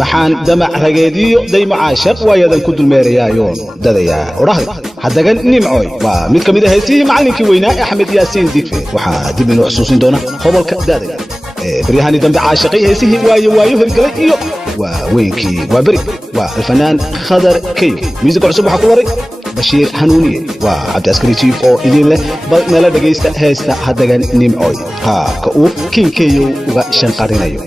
maxaan damac rageediyo daymo caashaq waayadan ku dulmeerayaayoon dadayaa odhahay haddagan nimcooy waa mid ka mid ah heesihii macallinkii weynaa axmed yaasiin digfe waxaa dib inoo xusuusin doona hobolka daadaya baryahani dambe caashaqay heesihii waayo hirgalay iyo waa weynkii waa beri waa alfanaan khadar kayo miisiga cusub waxaa ku laray bashiir hanuuniye waa cabdi askari jiif oo idin leh bal nala dhagaysta heesta haddagan nimcooy ka uu kinkeeyow uga shanqarinayo